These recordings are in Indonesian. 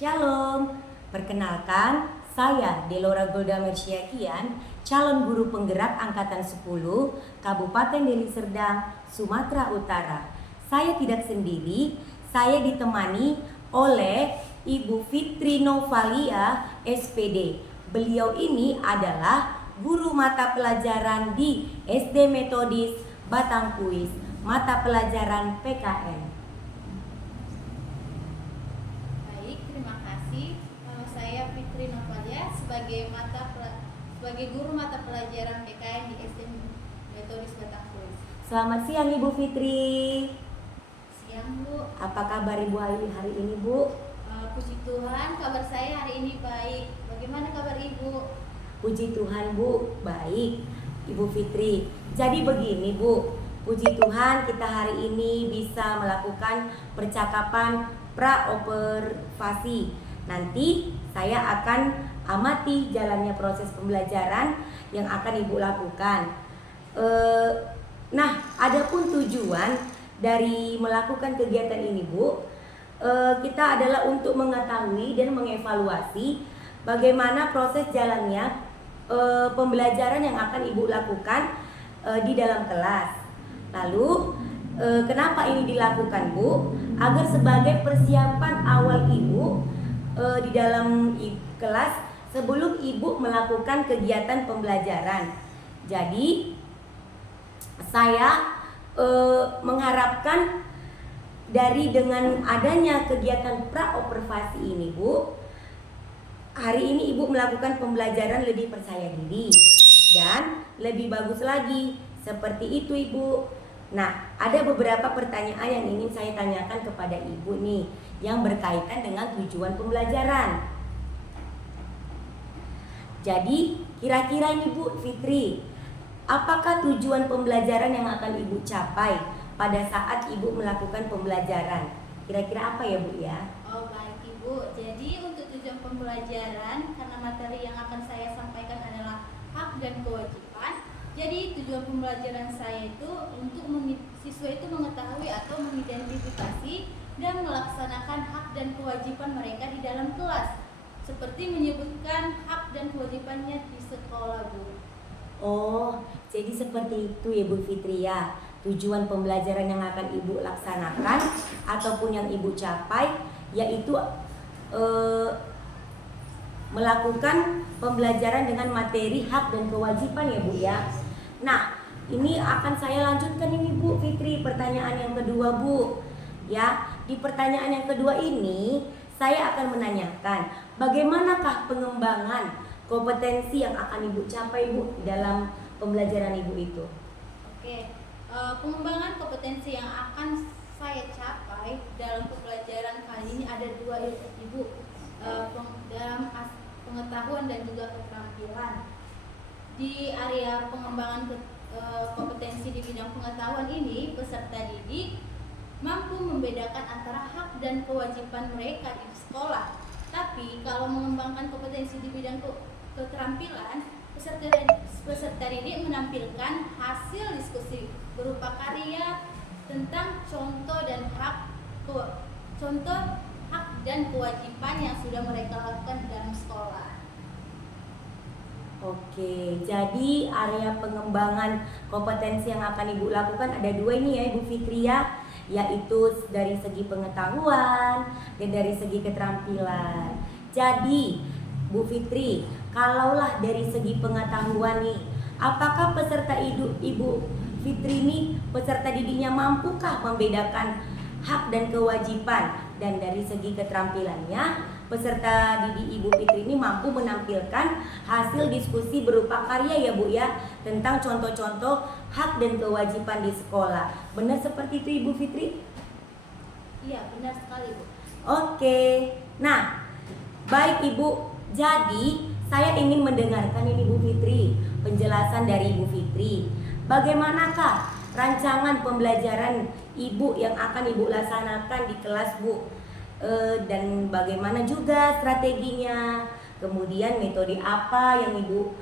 Shalom, perkenalkan saya Delora Golda Mersyakian, calon guru penggerak Angkatan 10 Kabupaten Deli Serdang, Sumatera Utara. Saya tidak sendiri, saya ditemani oleh Ibu Fitri Novalia, SPD. Beliau ini adalah guru mata pelajaran di SD Metodis Batangkuis, mata pelajaran PKN. Saya Fitri Novalia sebagai guru mata pelajaran PKN di SD Metodis Batangkuis. Selamat siang Ibu Fitri. Siang Bu. Apa kabar Ibu hari ini Bu? Puji Tuhan, kabar saya hari ini baik. Bagaimana kabar Ibu? Puji Tuhan Bu, baik Ibu Fitri. Jadi begini Bu, puji Tuhan kita hari ini bisa melakukan percakapan pra-observasi. Nanti saya akan amati jalannya proses pembelajaran yang akan Ibu lakukan. Nah, adapun tujuan dari melakukan kegiatan ini Bu, kita adalah untuk mengetahui dan mengevaluasi bagaimana proses jalannya pembelajaran yang akan Ibu lakukan di dalam kelas. Lalu kenapa ini dilakukan Bu? Agar sebagai persiapan awal Ibu di dalam kelas sebelum Ibu melakukan kegiatan pembelajaran. Jadi saya mengharapkan dengan adanya kegiatan pra-observasi ini Bu, hari ini Ibu melakukan pembelajaran lebih percaya diri dan lebih bagus lagi. Seperti itu Ibu. Nah, ada beberapa pertanyaan yang ingin saya tanyakan kepada Ibu nih, yang berkaitan dengan tujuan pembelajaran. Jadi, kira-kira ini Bu Fitri, apakah tujuan pembelajaran yang akan Ibu capai pada saat Ibu melakukan pembelajaran? Kira-kira apa ya Bu ya? Oh baik Ibu, jadi untuk tujuan pembelajaran, karena materi yang akan saya sampaikan adalah hak dan kewajiban. Jadi tujuan pembelajaran saya itu untuk siswa itu mengetahui atau mengidentifikasi dan melaksanakan hak dan kewajiban mereka di dalam kelas, seperti menyebutkan hak dan kewajibannya di sekolah Bu. Oh, jadi seperti itu ya Bu Fitri ya. Tujuan pembelajaran yang akan Ibu laksanakan ataupun yang Ibu capai yaitu melakukan pembelajaran dengan materi hak dan kewajiban ya Bu ya. Nah, ini akan saya lanjutkan ini Bu Fitri, pertanyaan yang kedua Bu. Ya, di pertanyaan yang kedua ini saya akan menanyakan bagaimanakah pengembangan kompetensi yang akan Ibu capai Bu dalam pembelajaran Ibu itu. Oke, pengembangan kompetensi yang akan saya capai dalam pembelajaran kali ini ada dua Ibu, dalam pengetahuan dan juga keterampilan. Di area pengembangan kompetensi di bidang pengetahuan ini, peserta didik mampu membedakan antara hak dan kewajiban mereka di sekolah. Tapi kalau mengembangkan kompetensi di bidang keterampilan, peserta didik menampilkan hasil diskusi berupa karya tentang contoh hak dan kewajiban yang sudah mereka lakukan di dalam sekolah. Oke, jadi area pengembangan kompetensi yang akan Ibu lakukan ada dua ini ya Ibu Fitri ya, yaitu dari segi pengetahuan dan dari segi keterampilan. Jadi Bu Fitri, kalaulah dari segi pengetahuan nih, apakah peserta Ibu Fitri ini, peserta didiknya mampukah membedakan hak dan kewajiban? Dan dari segi keterampilannya, peserta didik Ibu Fitri ini mampu menampilkan hasil diskusi berupa karya ya Bu ya, tentang contoh-contoh hak dan kewajiban di sekolah. Benar seperti itu Ibu Fitri? Iya, benar sekali Bu. Oke, nah baik Ibu, jadi saya ingin mendengarkan ini Bu Fitri, penjelasan dari Ibu Fitri. Bagaimanakah rancangan pembelajaran Ibu yang akan Ibu laksanakan di kelas Bu? Dan bagaimana juga strateginya, kemudian metode apa yang Ibu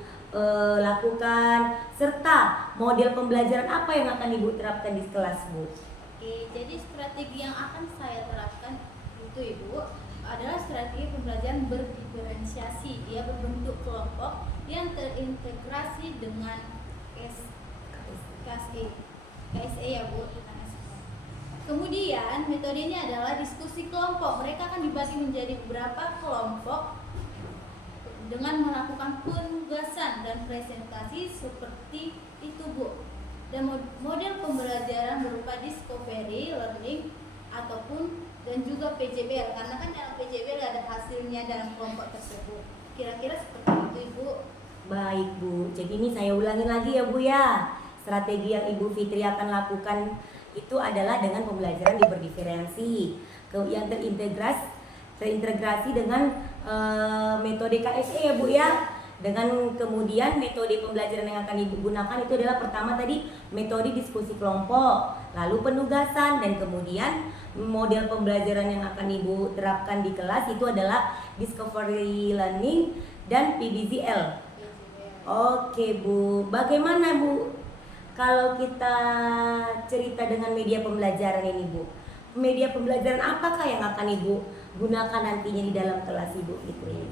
lakukan, serta model pembelajaran apa yang akan Ibu terapkan di kelas Bu? Oke, jadi strategi yang akan saya terapkan itu Ibu, adalah strategi pembelajaran berdiferensiasi. Dia berbentuk kelompok yang terintegrasi dengan KSE ya Bu. Kemudian metodenya adalah diskusi kelompok. Mereka akan dibagi menjadi beberapa kelompok dengan melakukan penugasan dan presentasi seperti itu Bu. Dan model pembelajaran berupa discovery learning ataupun dan juga PJBL, karena kan dalam PJBL ada hasilnya dalam kelompok tersebut. Kira-kira seperti itu Ibu. Baik Bu, jadi ini saya ulangi lagi ya Bu ya. Strategi yang Ibu Fitri akan lakukan itu adalah dengan pembelajaran di berdiferensi yang terintegrasi dengan metode KSE ya Bu ya. Dengan kemudian metode pembelajaran yang akan Ibu gunakan itu adalah pertama tadi metode diskusi kelompok, lalu penugasan, dan kemudian model pembelajaran yang akan Ibu terapkan di kelas itu adalah discovery learning dan PBZL. Oke Bu, bagaimana Bu kalau kita cerita dengan media pembelajaran ini Bu? Media pembelajaran apakah yang akan Ibu gunakan nantinya di dalam kelas Ibu Fitri?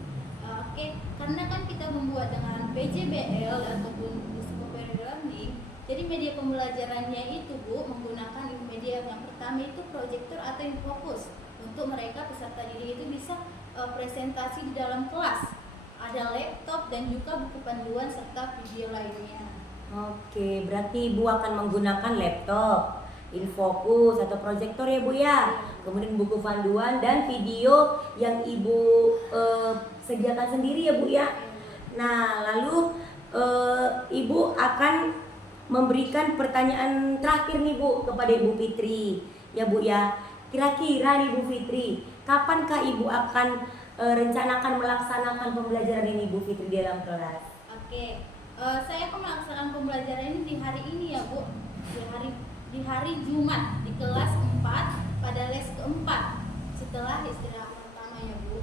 Oke, karena kan kita membuat dengan PJBL ataupun discovery learning, jadi media pembelajarannya itu Bu menggunakan media yang pertama itu proyektor atau infokus untuk mereka peserta didik itu bisa presentasi di dalam kelas. Ada laptop dan juga buku panduan serta video lainnya. Oke, berarti Ibu akan menggunakan laptop, infokus atau proyektor ya Bu ya. Kemudian buku panduan dan video yang Ibu sediakan sendiri ya Bu ya. Nah, lalu Ibu akan memberikan pertanyaan terakhir nih Bu kepada Ibu Fitri ya Bu ya. Kira-kira nih Bu Fitri, kapankah Ibu akan rencanakan melaksanakan pembelajaran ini Bu Fitri di dalam kelas? Oke, saya akan melaksanakan pembelajaran ini di hari ini ya Bu. Di hari Jumat di kelas 4 pada les keempat setelah istirahat pertama ya Bu.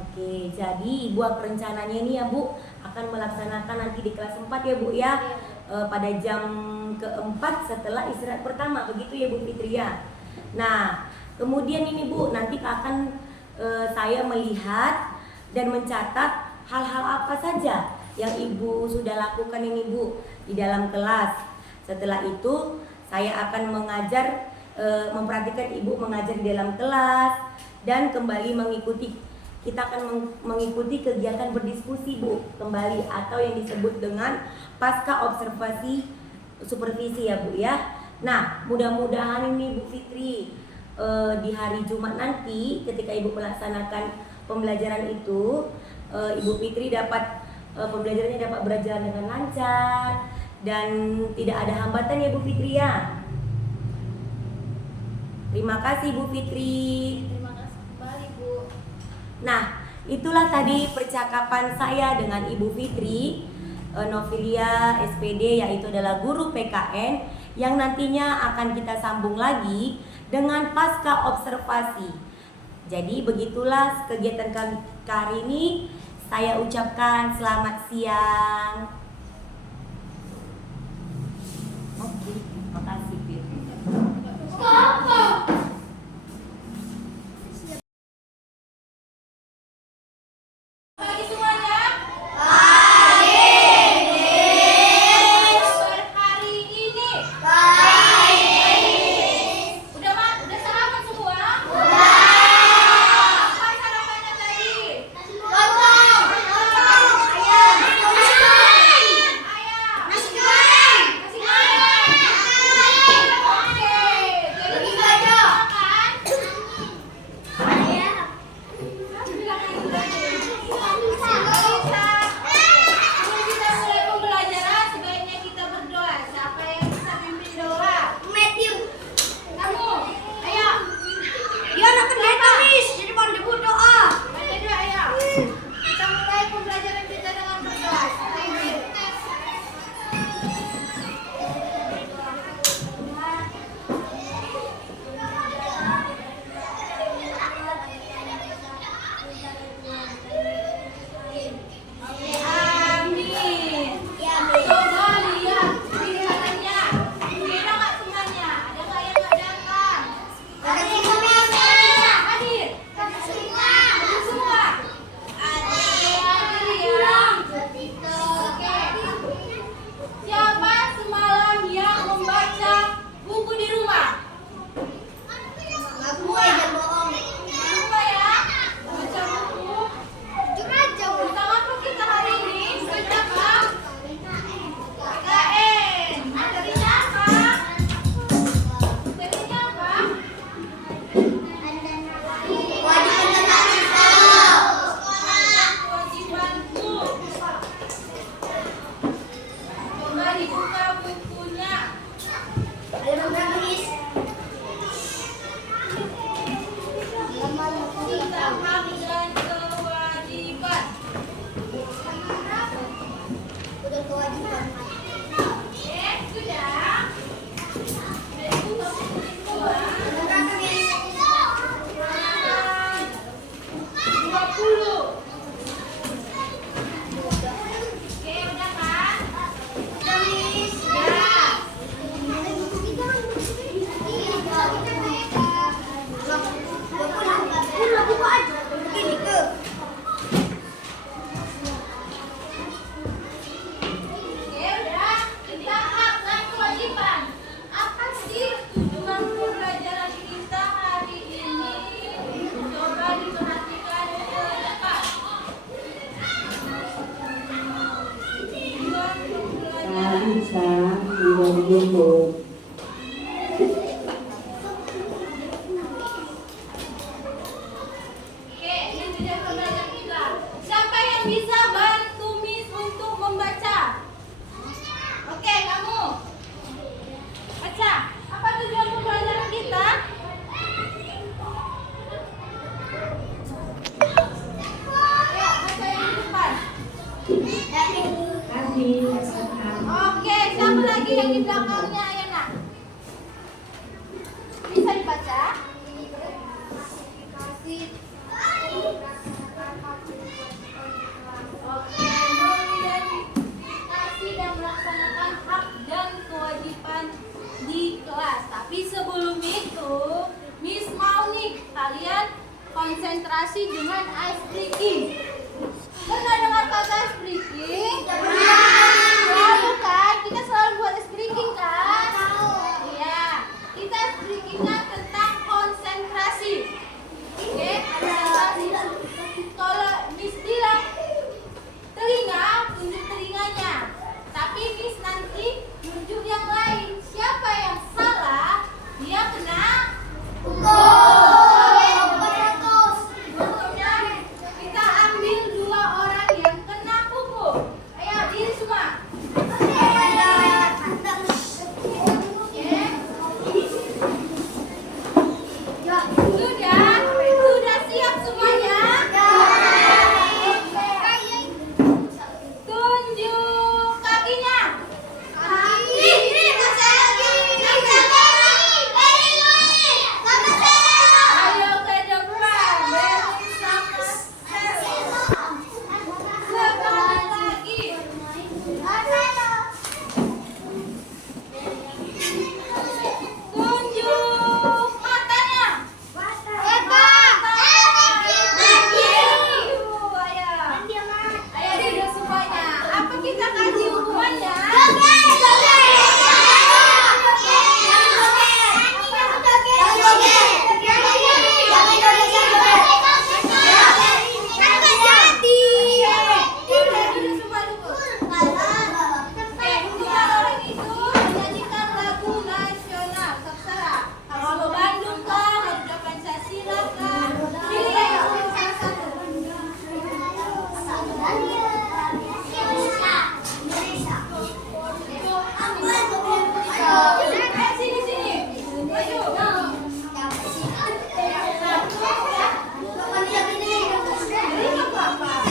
Oke, jadi Ibu rencananya ini ya Bu akan melaksanakan nanti di kelas 4 ya Bu ya, pada jam keempat setelah istirahat pertama, begitu ya Bu Fitri ya. Nah, kemudian ini Bu nanti akan saya melihat dan mencatat hal-hal apa saja yang Ibu sudah lakukan ini Bu di dalam kelas. Setelah itu saya akan memperhatikan Ibu mengajar di dalam kelas dan kembali kita akan mengikuti kegiatan berdiskusi Bu kembali atau yang disebut dengan pasca observasi supervisi ya Bu ya. Nah, mudah-mudahan ini Bu Fitri di hari Jumat nanti ketika Ibu melaksanakan pembelajaran itu, Ibu Fitri pembelajarannya dapat berjalan dengan lancar dan tidak ada hambatan ya Bu Fitri ya. Terima kasih Bu Fitri. Terima kasih kembali Bu. Nah, itulah tadi percakapan saya dengan Ibu Fitri Novilia SPD, yaitu adalah guru PKN yang nantinya akan kita sambung lagi dengan pasca observasi. Jadi begitulah kegiatan kami hari ini. Saya ucapkan selamat siang. Oke, terima kasih Fitri. Pagi semuanya. Hari ini. Udah sarapan semua? Apa sarapannya tadi? Ayam. Nasi goreng. Oke. Jadi Oke, ini sudah pembelajaran kita. Siapa yang bisa bantu Miss untuk membaca? Oke, kamu. Baca. Apa tujuan pembelajaran kita? Ayo, baca yang di depan. Oke, siapa lagi yang di belakangnya, Ayana? Bisa dibaca? Oke, mengidentifikasi dan melaksanakan hak dan kewajiban di kelas. Tapi sebelum itu, Miss mau nih kalian konsentrasi dengan ice breaking. Pernah dengar kata ice breaking? Ya, bukan? Kita selalu buat ice breaking kan? Iya. Kita ice breakingnya tentang konsentrasi. Oke, konsentrasi. Kalau Miss bilang telinga, tunjuk telinganya. Tapi Miss nanti tunjuk yang lain. Siapa yang salah, dia kena Hukumnya kita ambil 2 orang yang kena pukul. Ayo, diri semua. Sudah siap semuanya? Tunjuk kakinya. Ayo ke depan. Beri sama sekali lagi. Tunjuk matanya. Ayo duduk semuanya. Apa kita kasih hukumannya? Duduk semua dulu. Oke, hukuman orang itu menyanyikan lagu nasional Saksara. Kalau Bandung kah, Garuda Pancasila kah? Pilih ayo salah satu. Sini sini. Maju. Ini nggak apa-apa.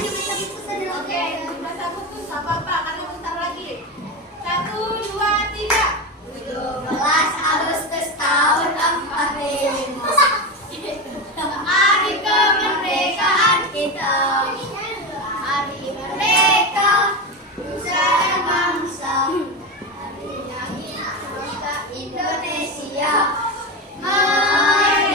Oke, bahasa putus nggak apa-apa karena bentar lagi. 1, 2, 3. 17 Agustus tahun 45 Hari kemerdekaan kita. Hari merdeka nusa dan bangsa. Harinya kita Indonesia merdeka.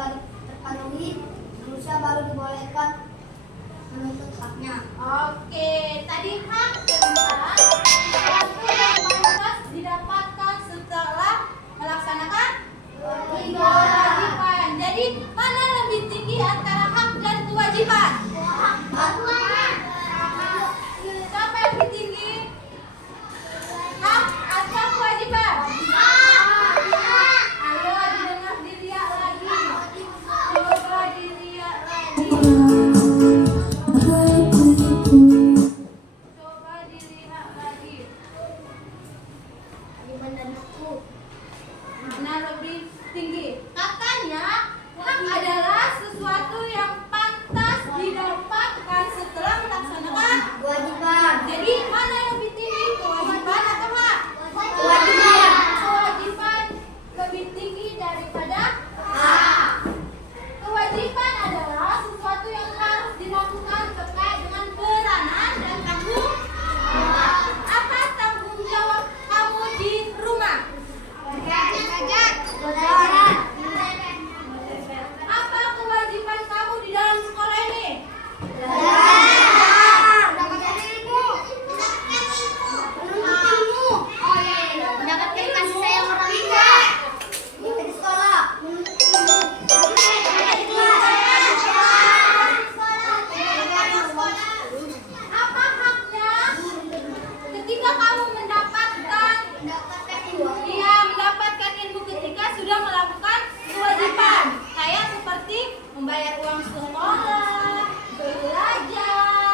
telah terpenuhi, manusia baru dibolehkan menuntut haknya. Oke, tadi hak tentang sesuatu yang pantas didapatkan setelah melaksanakan kewajiban. Jadi mana lebih tinggi antara hak dan kewajiban? Siapa yang lebih tinggi? Hak atau kewajiban? Ayo didengar, dilihat lagi. Coba dilihat lagi. Coba dilihat lagi. Mana lebih tinggi? Katanya hak adalah sesuatu yang pantas didapatkan setelah melaksanakan Kewajiban. Jadi mana yang lebih tinggi? Kewajiban atau hak? Kewajiban. Kewajiban lebih tinggi daripada Hak. kewajiban adalah sesuatu yang harus dilakukan terkait dengan peranan dan tanggung. Apa tanggung jawab kamu di rumah? Apa kewajiban kamu di dalam sekolah ini? Mendapatkan kasih sayang orang tua. Di sekolah. Apa haknya ketika kamu mendapatkan mendapatkan ilmu ketika sudah melakukan kewajiban kayak seperti membayar uang sekolah, belajar,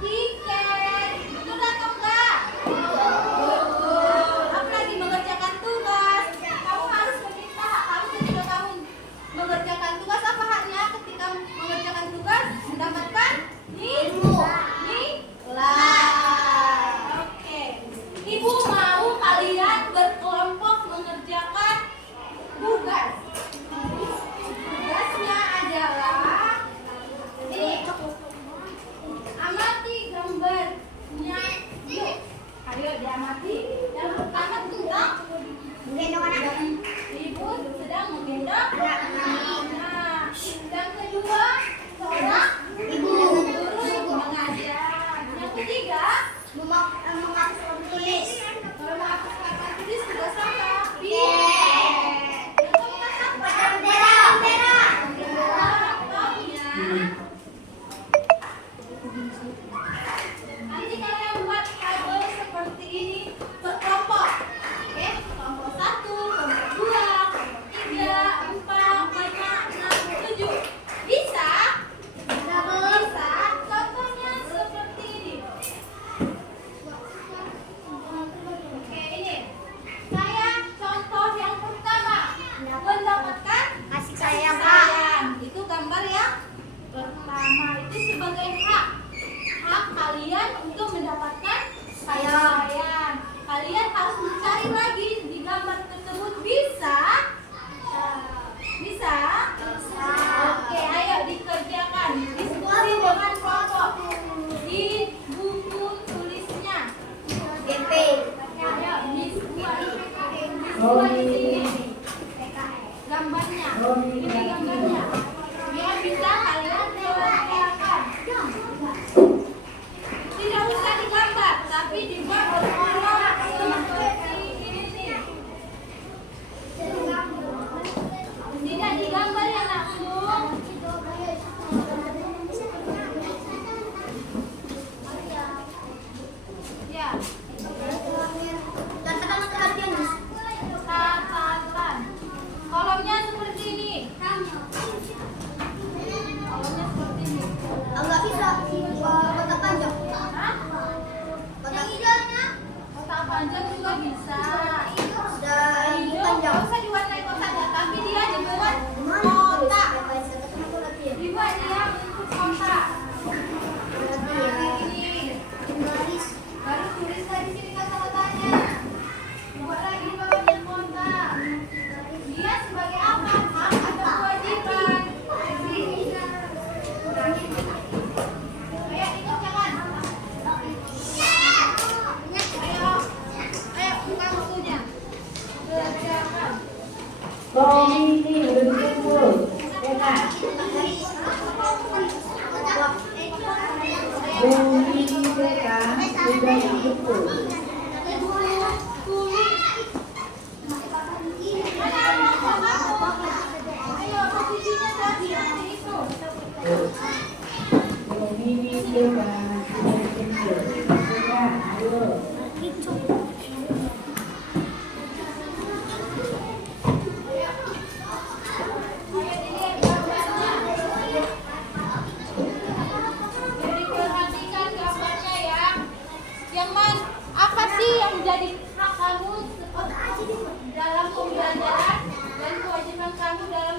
tiket, betul atau enggak? Betul. Apalagi mengerjakan tugas, kamu harus meminta hak kamu ketika kamu mengerjakan tugas. Apa haknya ketika mengerjakan tugas? Mendapatkan nilai. Oke. Ibu mau kalian berkelompok mengerjakan tugas. Tugasnya adalah ini. Amati gambarnya. Yuk. Ayo diamati. Yang pertama tentang ibu sedang menggendong anak. Yang kedua seorang guru mengajar. Yang ketiga Menghapus tulis. kalau menghapus kata tulis tugas apa? Nanti kalian buat tabel seperti ini berkelompok. Oke, kelompok 1, kelompok 2, kelompok 3, 4, 5, 6, 7. Bisa? Bisa. Contohnya seperti ini. Oke, ini. Saya contoh yang pertama. Mendapatkan Kasih sayang. itu gambar yang pertama, itu sebagai hak kalian untuk mendapatkan sayang. Kalian harus mencari lagi di gambar tersebut. Bisa? Oke, ayo dikerjakan. Diskusi dengan kelompok di buku tulisnya. DP. Ayo, Miss buat di sini. Gambarnya. Ini gambarnya. Biar bisa kalian kerjakan. Tidak usah digambar, tapi dibuat berkolom seperti ini. Tidak digambar ya langsung. Ya, Katakan kelebihan. catatan. Kolomnya seperti ini. Bumi kita sudah dijemput. Bumi kita sudah dijemput. Sudah, ayo. Jadi perhatikan gambarnya ya. Apa sih yang menjadi hak kamu dalam pembelajaran dan kewajiban kamu dalam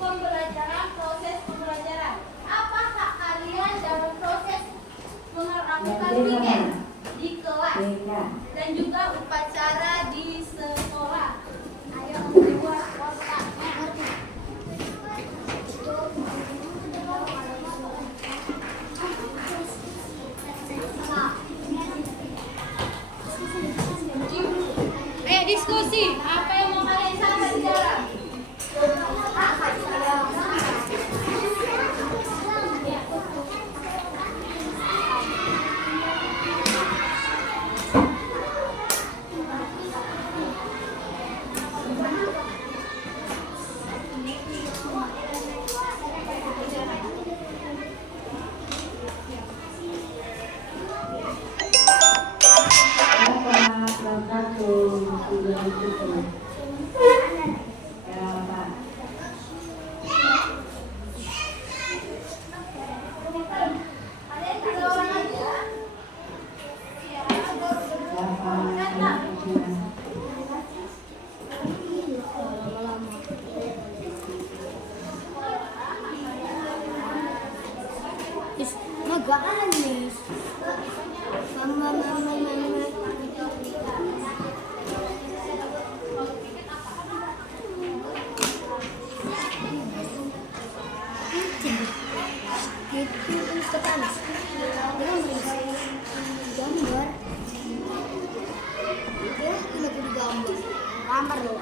pembelajaran, proses pembelajaran? Apa hak kalian dalam proses melakukan weekend di kelas dan juga upacara di sekolah? Ayo membuat kotaknya. Ayo diskusi, apa yang mau kalian sampaikan di dalam? Maganis. Mama. Itu sepanas. Gambar. Ya, ini aku gambar. Gambar loh.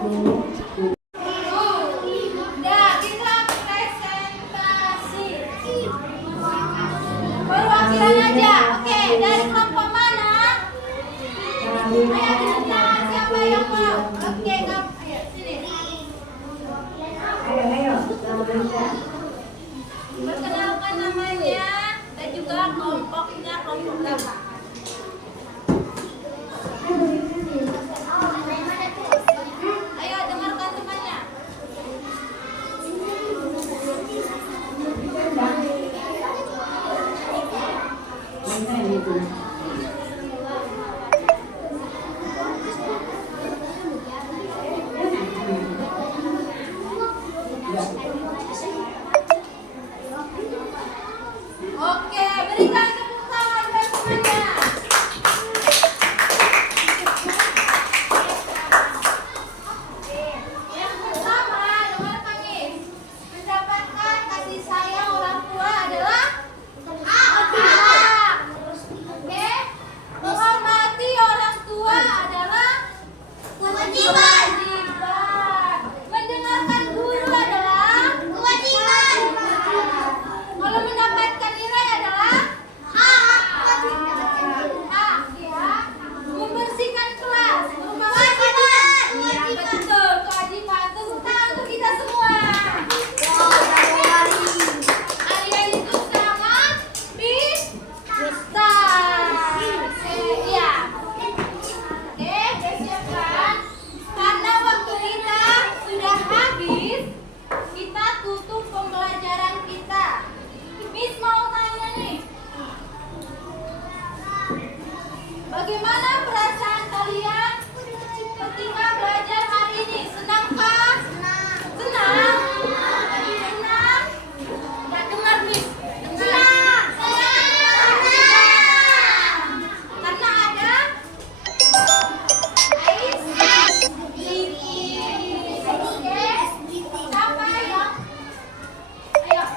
Udah, kita presentasi. Perwakilan aja. Oke, dari kelompok mana? Ayo kita siapa yang mau? Oke, kamu ayo sini. Ayo, Ramadan. Perkenalkan namanya dan juga kelompoknya kelompok berapa? Ayo dengarkan temannya. Oke, berikan tepuk tangan buat semuanya. Yang pertama, dengarkan nih. Mendapatkan kasih sayang orang tua adalah hak. Oke. Menghormati orang tua adalah kewajiban. Mendengarkan guru adalah kewajiban. Kalau mendapatkan nilai adalah hak, ya. Membersihkan kelas merupakan kewajiban. Iya, betul, kewajiban. Tepuk tangan untuk kita semua. Kalian itu sangat pintar. Iya. Oke, siapkan. Karena waktu kita sudah habis, kita tutup pembelajaran kita. Miss mau tanya nih. Bagaimana perasaan kalian ketika belajar hari ini? Senangkah? Senang? Senang? Nggak dengar, Miss. Senang. Karena ada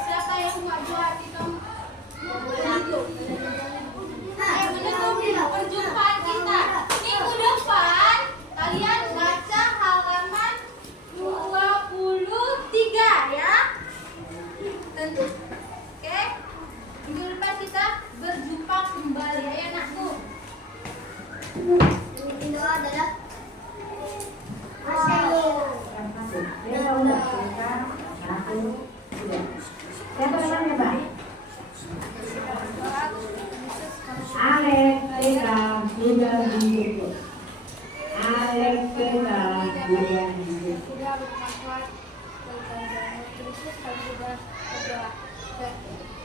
siapa yang nggak buat itu? Menutup perjumpaan kita. Minggu depan kalian baca halaman 23 ya. Tentu. Oke. Minggu depan kita berjumpa kembali ya anakku. Siapa namanya, Pak? Alex Tega sudah dijemput. Alex Tega sudah dijemput. Sudah bermanfaat dan Kristus dan juga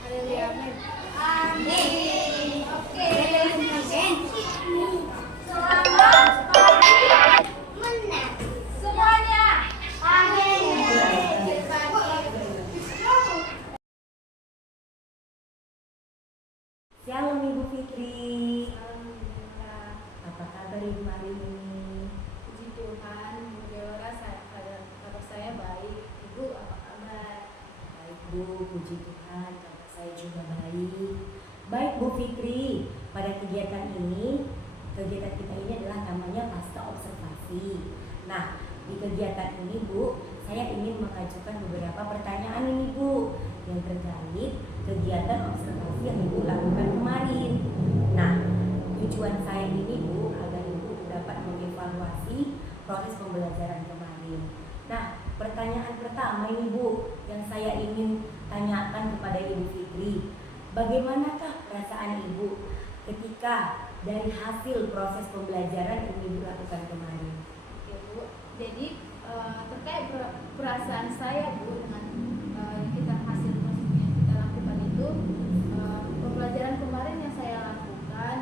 Haleluya, amin. Amin. Oke. Selamat pagi semuanya. Shalom Ibu Fitri. Alhamdulillah. Apa kabar Ibu hari ini? Puji Tuhan, Bu Delora, kabar saya baik. Ibu apa kabar? Baik Bu, puji Tuhan, kabar saya juga baik. Baik Bu Fitri, pada kegiatan kita ini adalah namanya pasca observasi. Nah, di kegiatan ini Bu, saya ingin mengajukan beberapa pertanyaan ini Bu, yang terkait kegiatan observasi yang Ibu lakukan kemarin. Nah, tujuan saya ini Bu, agar Ibu dapat mengevaluasi proses pembelajaran kemarin. Nah, pertanyaan pertama ini Bu, yang saya ingin tanyakan kepada Ibu Fitri, bagaimanakah perasaan Ibu ketika dari hasil proses pembelajaran yang Ibu lakukan kemarin? Oke Bu, jadi terkait perasaan saya Bu dengan kita hasil proses yang kita lakukan itu, pembelajaran kemarin yang saya lakukan,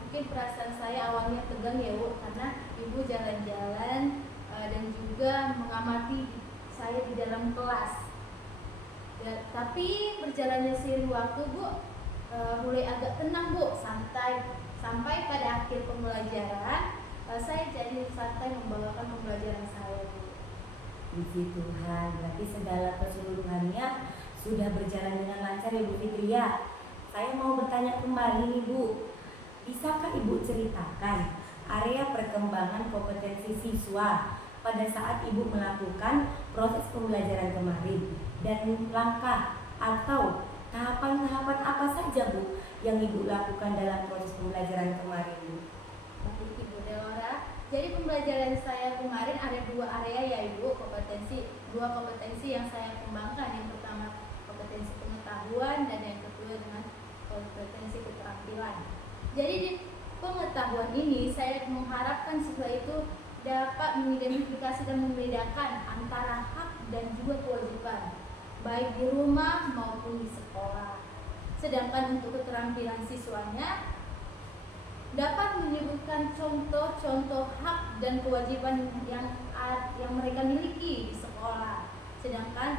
mungkin perasaan saya awalnya tegang ya Bu, karena Ibu jalan-jalan dan juga mengamati saya di dalam kelas. Ya, tapi berjalannya seiring waktu Bu, mulai agak tenang Bu, santai, sampai pada akhir pembelajaran saya jadi santai membawakan pembelajaran saya Bu. Puji Tuhan, berarti segala keseluruhannya sudah berjalan dengan lancar ya Bu Fitri ya. Saya mau bertanya kembali nih Bu, bisakah Ibu ceritakan area perkembangan kompetensi siswa pada saat Ibu melakukan proses pembelajaran kemarin, dan langkah atau tahapan-tahapan apa saja Bu yang Ibu lakukan dalam proses pembelajaran kemarin Bu? Baik Ibu Delora, jadi pembelajaran saya kemarin ada dua area ya Ibu, dua kompetensi yang saya kembangkan. Yang pertama kompetensi pengetahuan dan yang kedua dengan kompetensi keterampilan. Jadi di pengetahuan ini saya mengharapkan siswa itu dapat mengidentifikasi dan membedakan antara hak dan juga kewajiban, baik di rumah maupun di sekolah. Sedangkan untuk keterampilan siswanya dapat menyebutkan contoh-contoh hak dan kewajiban yang mereka miliki di sekolah. Sedangkan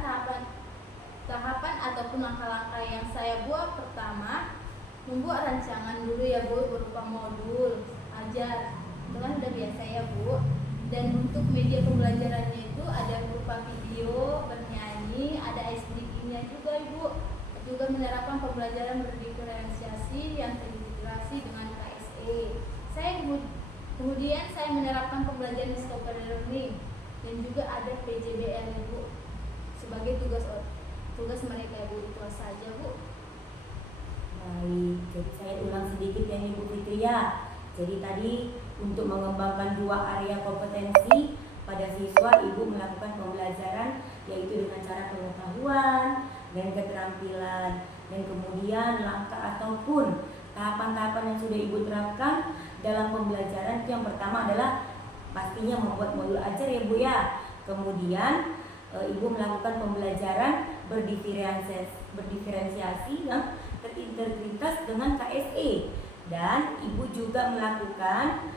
tahapan ataupun langkah-langkah yang saya buat, pertama membuat rancangan dulu ya Bu, berupa modul ajar, itu kan udah biasa ya Bu. Dan untuk media pembelajarannya itu ada berupa video, bernyanyi, ada SDG-nya juga Ibu. Juga menerapkan pembelajaran berdiferensiasi yang terintegrasi dengan KSE. Kemudian saya menerapkan pembelajaran discovery learning dan juga ada PJBL Ibu sebagai tugas mereka Ibu. Itu saja Bu. Baik, jadi saya ulang sedikit ya Ibu Fitria. Jadi tadi untuk mengembangkan dua area kompetensi pada siswa, Ibu melakukan pembelajaran yaitu dengan cara pengetahuan dan keterampilan, dan kemudian langkah ataupun tahapan-tahapan yang sudah Ibu terapkan dalam pembelajaran itu yang pertama adalah pastinya membuat modul ajar ya Bu ya. Kemudian Ibu melakukan pembelajaran berdiferensiasi yang terintegritas dengan KSE, dan Ibu juga melakukan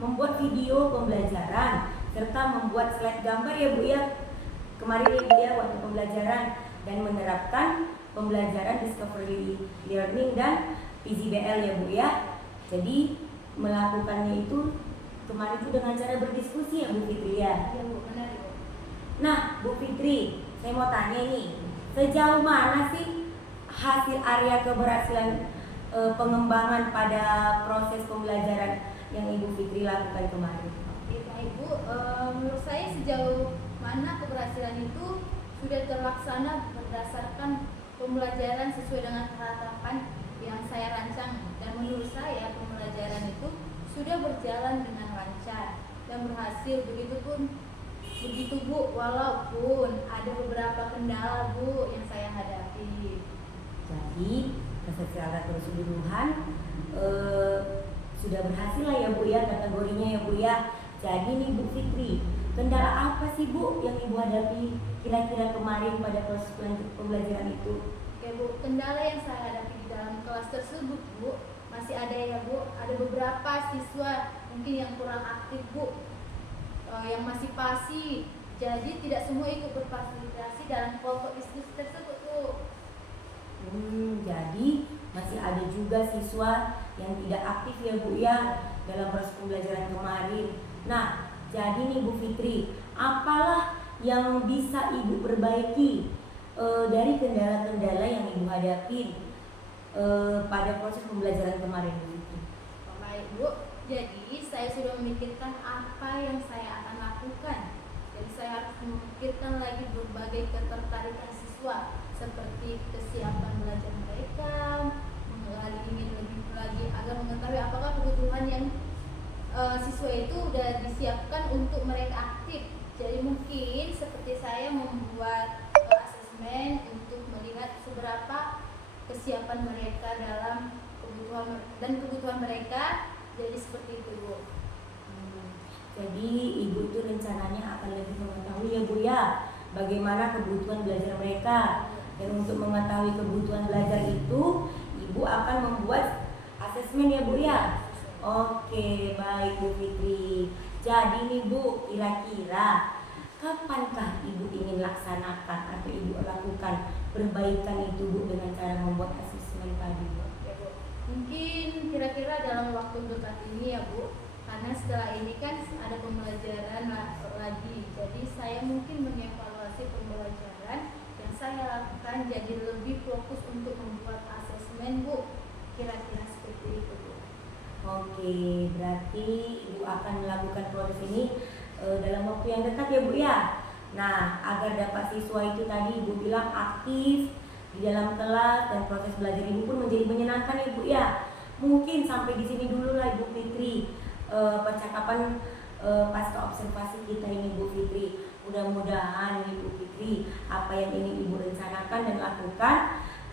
membuat video pembelajaran serta membuat slide gambar ya Bu ya kemarin ya Bu ya waktu pembelajaran, dan menerapkan pembelajaran discovery learning dan PJBL ya Bu ya. Jadi melakukannya itu kemarin itu dengan cara berdiskusi ya Bu Fitri ya. Iya Bu, benar Bu. Nah Bu Fitri, saya mau tanya nih, sejauh mana sih hasil area keberhasilan pengembangan pada proses pembelajaran yang Ibu Fitri lakukan kemarin? Oke baik Bu, menurut saya sejauh mana keberhasilan itu sudah terlaksana berdasarkan pembelajaran sesuai dengan harapan yang saya rancang, dan menurut saya pembelajaran itu sudah berjalan dengan lancar dan berhasil. Begitu Bu, walaupun ada beberapa kendala Bu yang saya hadapi. Jadi secara keseluruhan sudah berhasil lah ya Bu ya kategorinya ya Bu ya. Jadi nih Bu Fitri, kendala apa sih Bu yang Ibu hadapi kira-kira kemarin pada proses pembelajaran itu? Oke Bu, kendala yang saya hadapi di dalam kelas tersebut Bu, masih ada ya Bu, ada beberapa siswa mungkin yang kurang aktif Bu, yang masih pasif, jadi tidak semua ikut berpartisipasi dalam kelompok diskusi tersebut Bu. Jadi masih ada juga siswa yang tidak aktif ya Bu ya dalam proses pembelajaran kemarin. Nah, jadi nih Bu Fitri, apalah yang bisa Ibu perbaiki dari kendala-kendala yang Ibu hadapi pada proses pembelajaran kemarin Bu Fitri? Baik Bu, jadi saya sudah memikirkan apa yang saya akan lakukan. Jadi saya harus memikirkan lagi berbagai ketertarikan siswa, seperti kesiapan belajar mereka, ingin lebih lagi agar mengetahui apakah kebutuhan yang siswa itu sudah disiapkan untuk mereka aktif. Jadi mungkin seperti saya membuat asesmen untuk melihat seberapa kesiapan mereka dalam kebutuhan mereka. Jadi seperti itu Bu. Jadi Ibu itu rencananya akan lebih mengetahui ya Bu ya bagaimana kebutuhan belajar mereka, dan untuk mengetahui kebutuhan belajar itu Ibu akan membuat asesmen ya Bu ya. Oke baik Bu Fitri. Jadi nih Bu, kira-kira kapankah Ibu ingin laksanakan atau Ibu lakukan perbaikan itu Bu dengan cara membuat asesmen tadi Bu? Ya Bu, mungkin kira-kira dalam waktu dekat ini ya Bu, karena setelah ini kan ada pembelajaran lagi, jadi saya mungkin mengevaluasi pembelajaran yang saya lakukan, jadi lebih fokus untuk membuat asesmen Bu, kira-kira seperti itu Bu. Oke, berarti Ibu akan melakukan proses ini dalam waktu yang dekat ya Bu ya. Nah, agar dapat siswa itu tadi Ibu bilang aktif di dalam kelas dan proses belajar Ibu pun menjadi menyenangkan ya Bu ya. Mungkin sampai di sini dulu lah Ibu Fitri percakapan pasca observasi kita ini Bu Fitri. Mudah-mudahan Ibu Fitri apa yang ingin Ibu rencanakan dan lakukan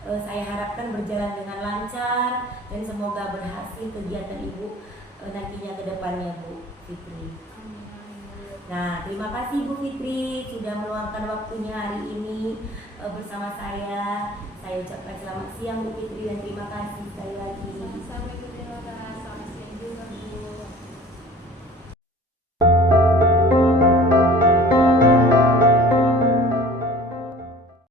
saya harapkan berjalan dengan lancar dan semoga berhasil kegiatan Ibu nantinya ke depannya Bu Fitri. Nah, terima kasih Bu Fitri sudah meluangkan waktunya hari ini bersama saya. Saya ucapkan selamat siang Bu Fitri dan terima kasih sekali lagi. Sama-sama.